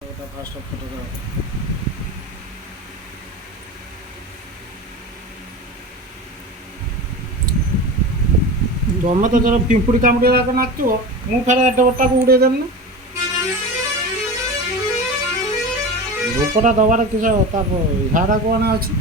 ওটা first photo দাও। ତମେ ତ ଜଣେ ପିମ୍ପୁଡ଼ି କାମୁଡ଼ିବା ନାଚୁଅ, ମୁଁ ଫେରେ ଏତେ ବଟାକୁ ଉଡ଼େଇ ଦେଲି ନା। ଧୂପଟା ଦେବାର କିଛି ତା ଝାଡ଼ା କ'ଣ ଅଛି?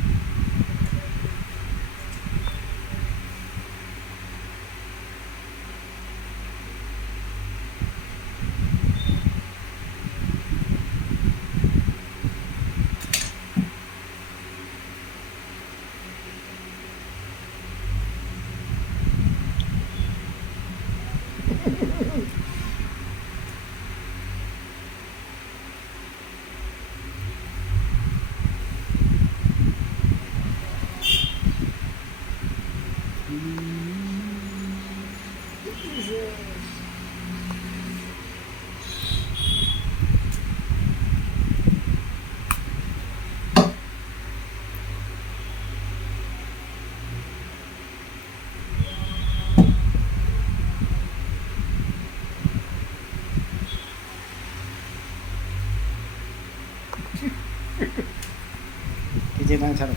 କିଛି ନାହିଁ ଛାଡ଼।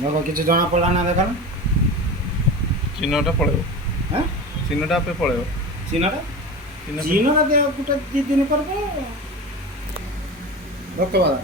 ଦେଖ କିଛି ଜଣା ପଡ଼ିଲା ନା ଦେଖ ଚିହ୍ନଟା ପଳେଇବ। ହଁ ଚିହ୍ନଟା ଆପେ ପଳେଇବ। ଚିହ୍ନଟା ଚିହ୍ନ ଚିହ୍ନଟା ଗୋଟେ 2 ଦିନ କରିବ ରକ୍ତବାଦ।